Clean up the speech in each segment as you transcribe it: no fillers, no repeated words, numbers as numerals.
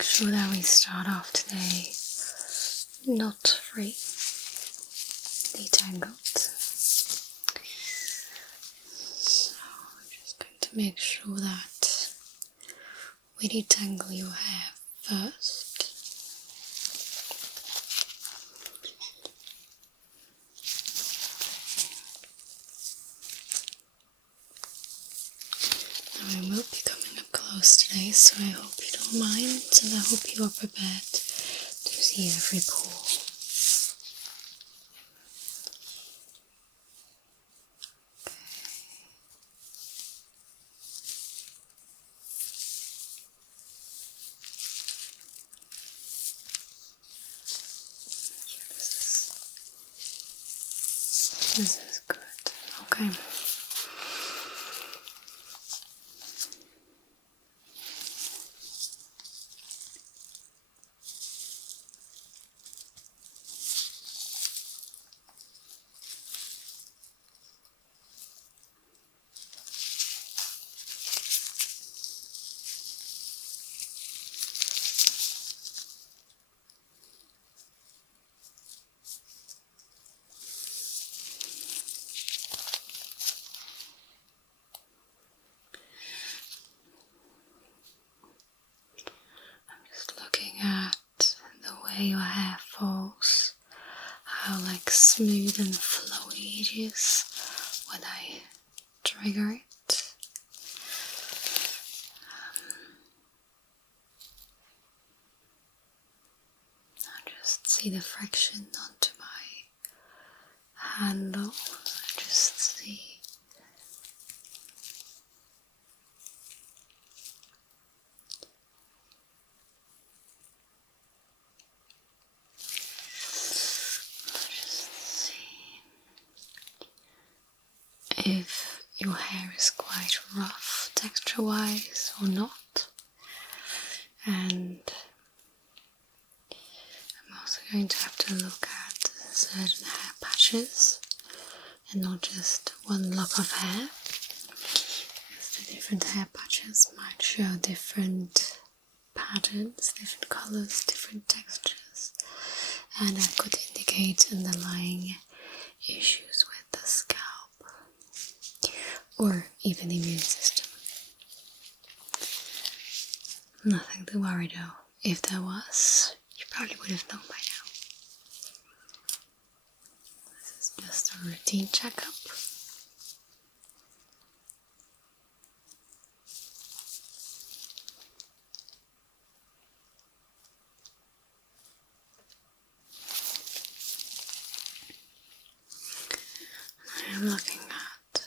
Sure that we start off today knot free, detangled. So I'm just going to make sure that we detangle your hair first. And we will be coming up close today, so I hope you don't mind, and I hope you are prepared to see every pore. This is good. Okay. Looking at the way your hair falls, how like smooth and flowy it is when I trigger it. I just see the friction onto my handle. I just see if your hair is quite rough texture wise or not, and I'm also going to have to look at certain hair patches and not just one lock of hair, because the different hair patches might show different patterns, different colors, different textures, and that could indicate underlying issues with the scalp or even the immune system. Nothing to worry though. If there was, you probably would have known by now. This is just a routine checkup. I am looking at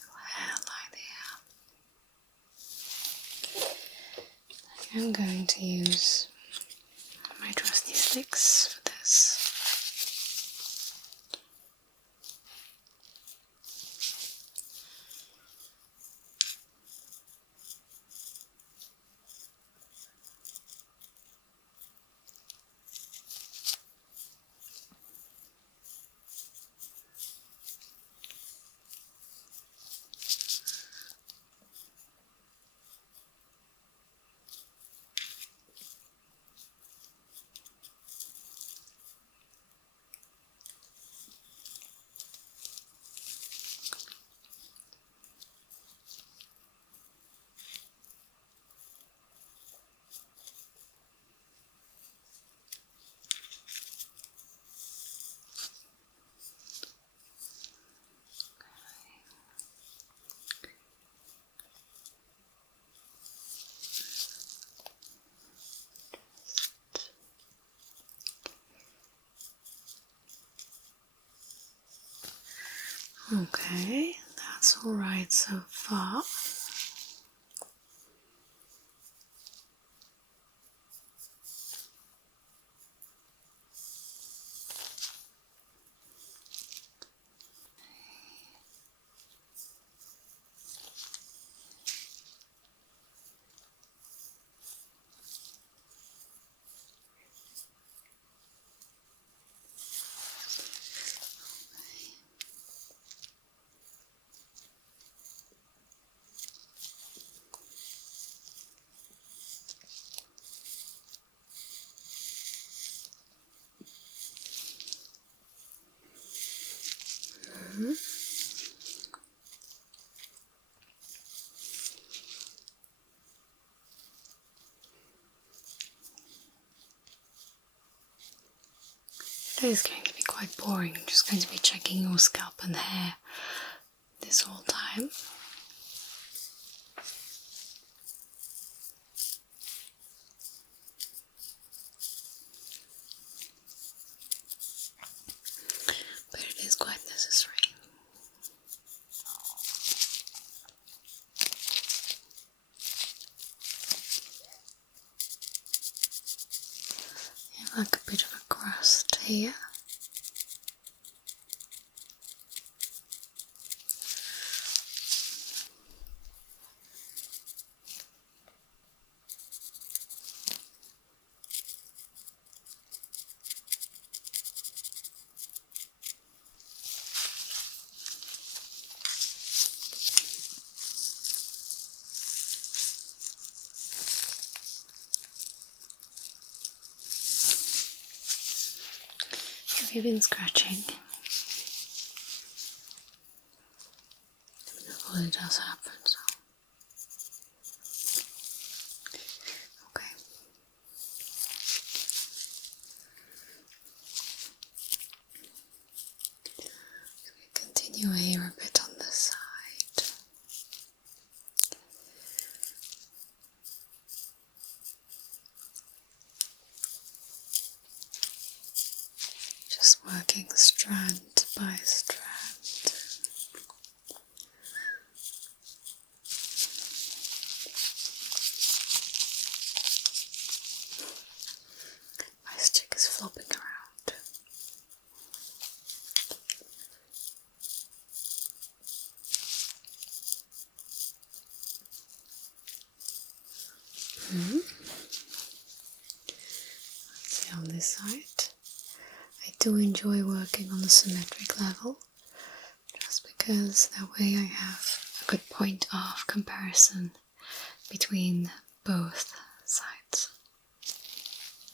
your hairline here. I'm going to use my trusty sticks for this. Okay, that's all right so far. Today is going to be quite boring. I'm just going to be checking your scalp and hair this whole time. But it is quite necessary. You have like a bit of a crust here. Have you been scratching? Well, it does happen, so. Okay. Continue here a bit on this side. Just working strand by strand. My stick is flopping around. Let's see on this side. I do enjoy working on the symmetric level, just because that way I have a good point of comparison between both sides.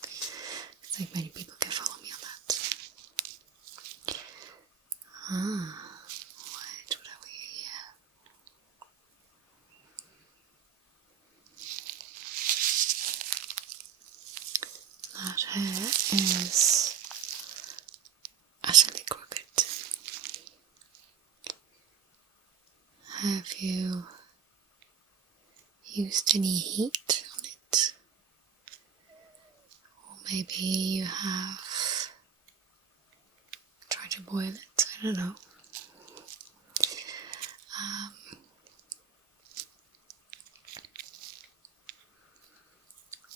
I think many people can follow me on that. Wait, what are we here? That hair is utterly crooked. Have you used any heat on it? Or maybe you have tried to boil it, I don't know.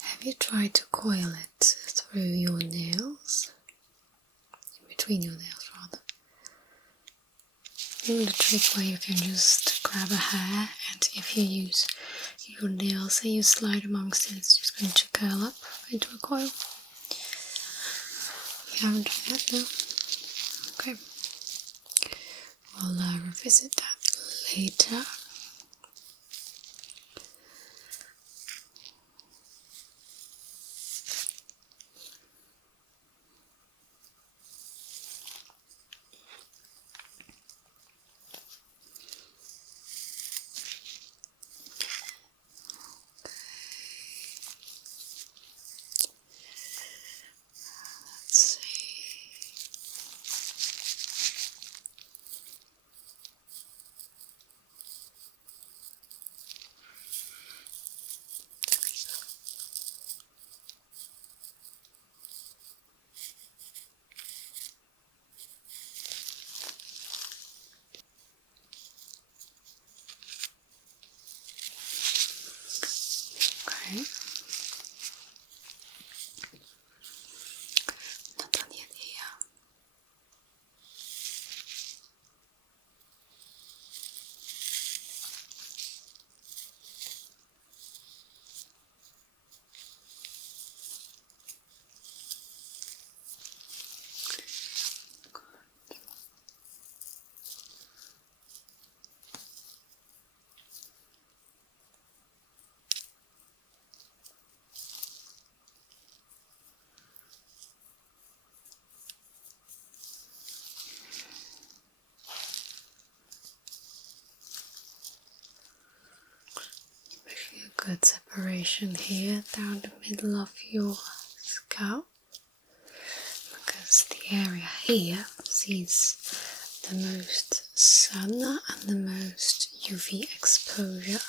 Have you tried to coil it through your nails? In between your nails, rather. You know the trick where you can just grab a hair, and if you use your nails and you slide amongst it, it's just going to curl up into a coil. You haven't done that, no? Okay. We'll revisit that later. Let's see. Okay. Not done yet here. Good separation here down the middle of your scalp, because the area here sees the most sun and the most UV exposure,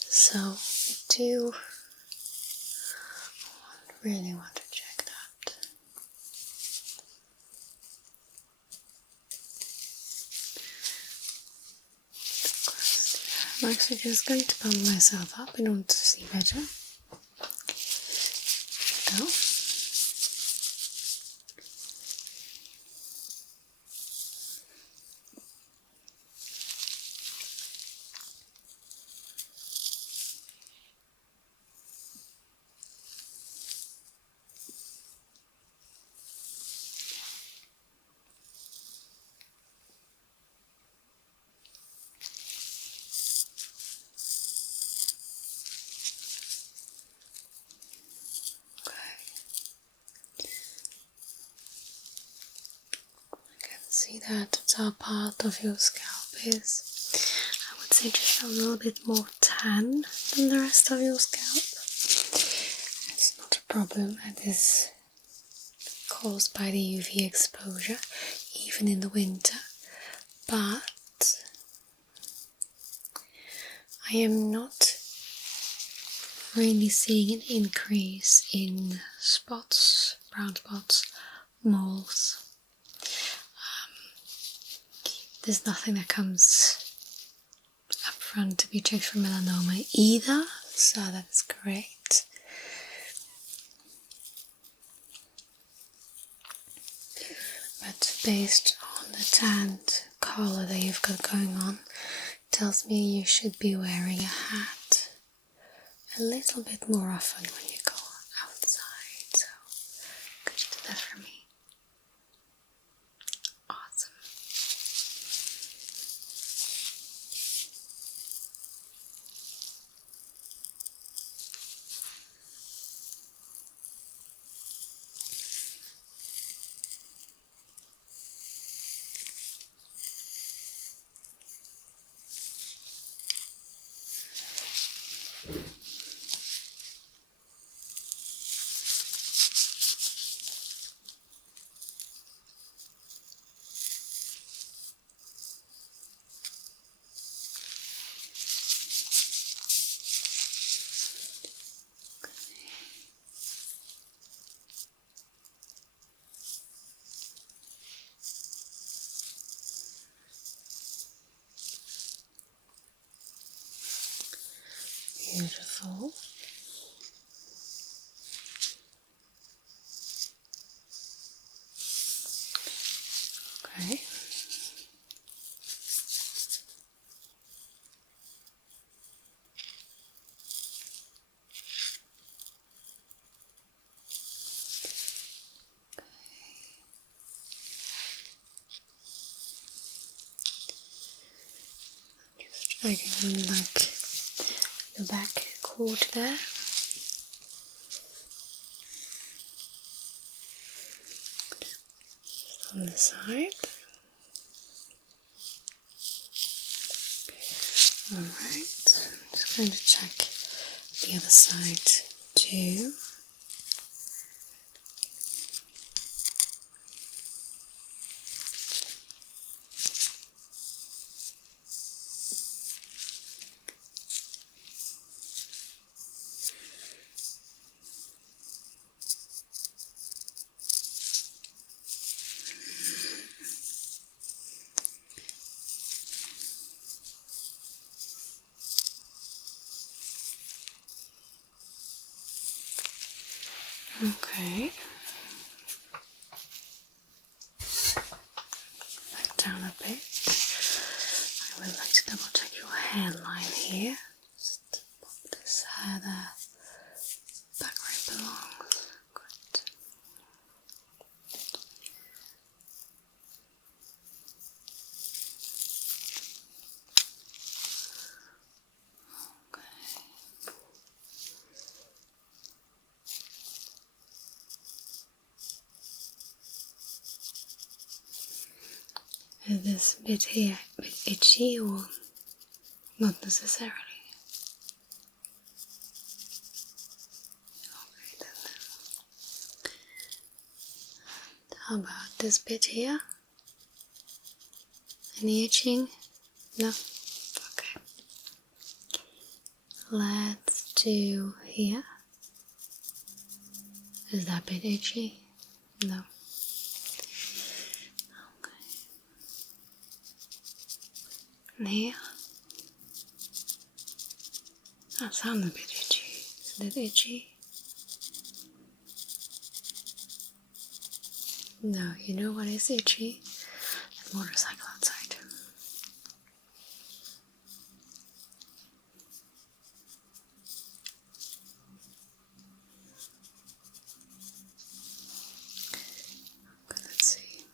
so you do really want to check that. I'm actually just going to pump myself up in order to see better. Go. See that the top part of your scalp is, I would say, just a little bit more tan than the rest of your scalp. It's not a problem, it is caused by the UV exposure, even in the winter, but I am not really seeing an increase in spots, brown spots, moles. There's nothing that comes up front to be checked for melanoma either, so that's great. But based on the tanned collar that you've got going on, tells me you should be wearing a hat a little bit more often when you go outside, so could you do that for me? Awesome. Beautiful. Okay. Just taking like the back cord there. On the side. Alright, I'm just going to check the other side too. Okay. Back down a bit. I would like to double check your hairline here. Just pop this hair there back where it belongs. Good. Is this bit here a bit itchy or not necessarily? Okay then. How about this bit here? Any itching? No? Okay. Let's do here. Is that bit itchy? No. And here? That sounds a bit itchy. Is it itchy? No, you know what is itchy? The motorcycle outside. Okay, let's see.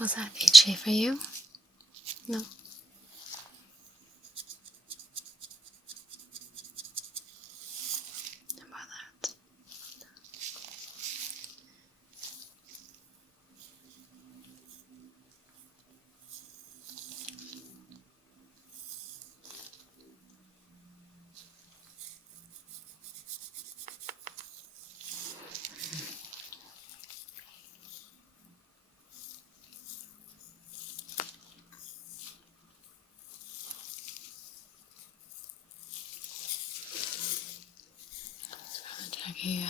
Was that itchy for you? No. How about that? Check here,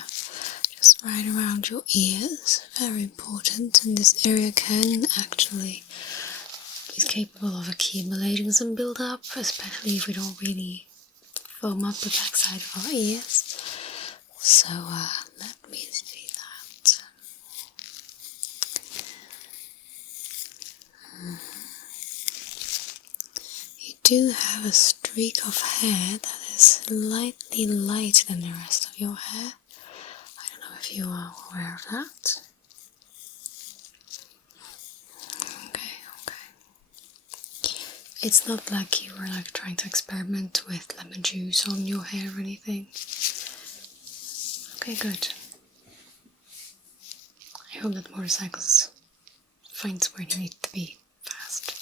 just right around your ears, very important, and this area can actually is capable of accumulating some build-up, especially if we don't really foam up the backside of our ears. So let me see that. You do have a streak of hair that is slightly lighter than the rest of your hair. I don't know if you are aware of that. Okay. It's not like you were trying to experiment with lemon juice on your hair or anything. Okay, good. I hope that motorcycles finds where you need to be fast.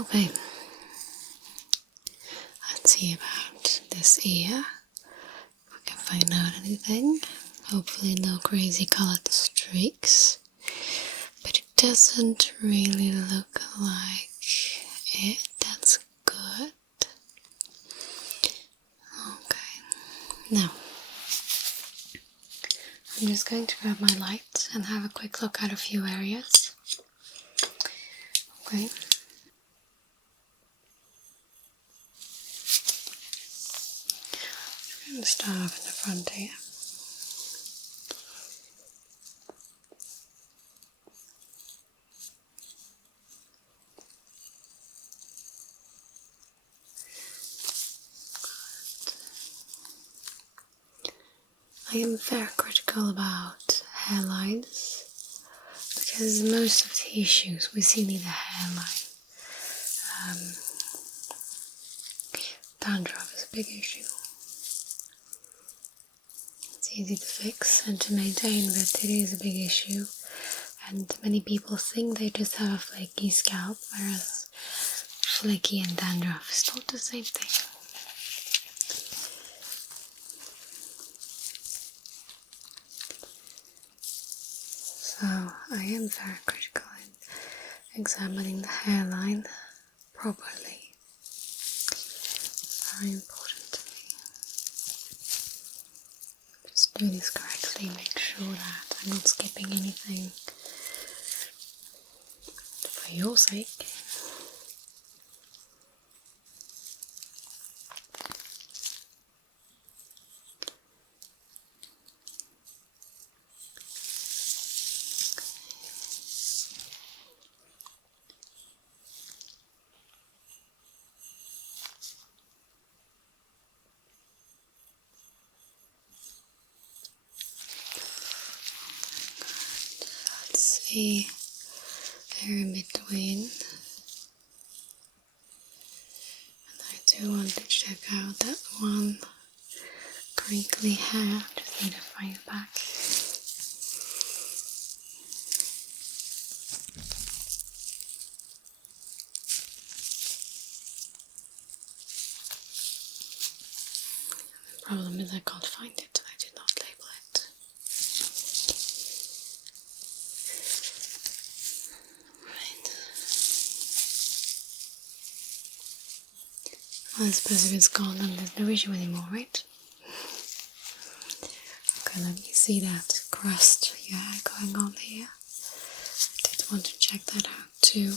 Okay. Let's see about this ear. If we can find out anything. Hopefully no crazy colored streaks. But it doesn't really look like it. That's good. Okay. Now, I'm just going to grab my light and have a quick look at a few areas. Okay. I'm going to start off in the front here. I am very critical about hairlines because most of the issues we see near the hairline. Dandruff is a big issue. It's easy to fix and to maintain, but it is a big issue. And many people think they just have a flaky scalp, whereas flaky and dandruff is not the same thing. So I am very critical in examining the hairline properly. Very important to me. Just do this correctly, make sure that I'm not skipping anything for for your sake. Let's see, there in between. And I do want to check out that one crinkly hair. Just need to find it back. The problem is I can't find it and I did not label it. Right. Well, I suppose if it's gone then there's no issue anymore, right? Okay, let me see that crust you had going on here. I did want to check that out too.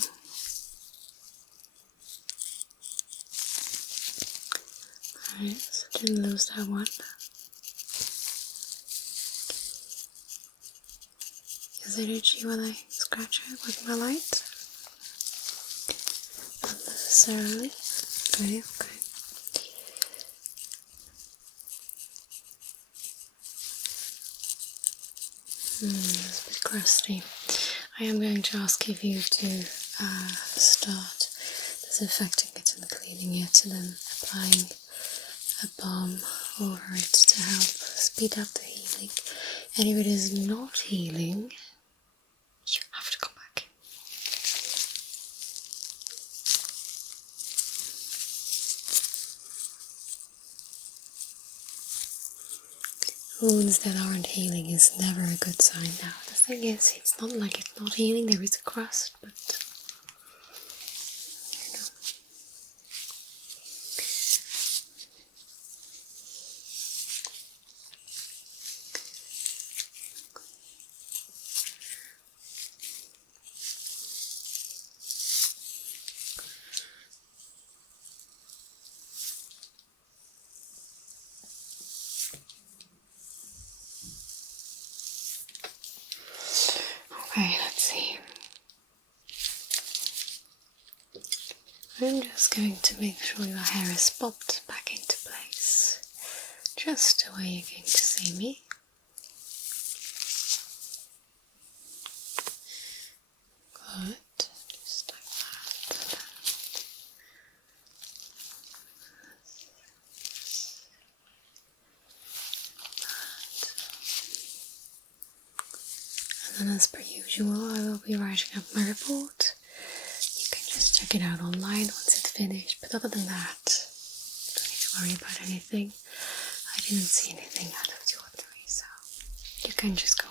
Alright, so didn't lose that one. Is it itchy when I scratch it with my light? Not necessarily. Okay, okay. It's a bit crusty. I am going to ask if you to start disinfecting it and cleaning it and then applying a balm over it to help speed up the healing. And if it is not healing, you have to come back. Wounds that aren't healing is never a good sign. Now, the thing is, it's not like it's not healing, there is a crust, but you know. Okay, let's see. I'm just going to make sure your hair is popped back into place, just the way you're going to see me. Good, just like that. And then as per usual, I will be writing up my report. You can just check it out online once it's finished, but other than that, don't need to worry about anything. I didn't see anything out of the ordinary, so you can just go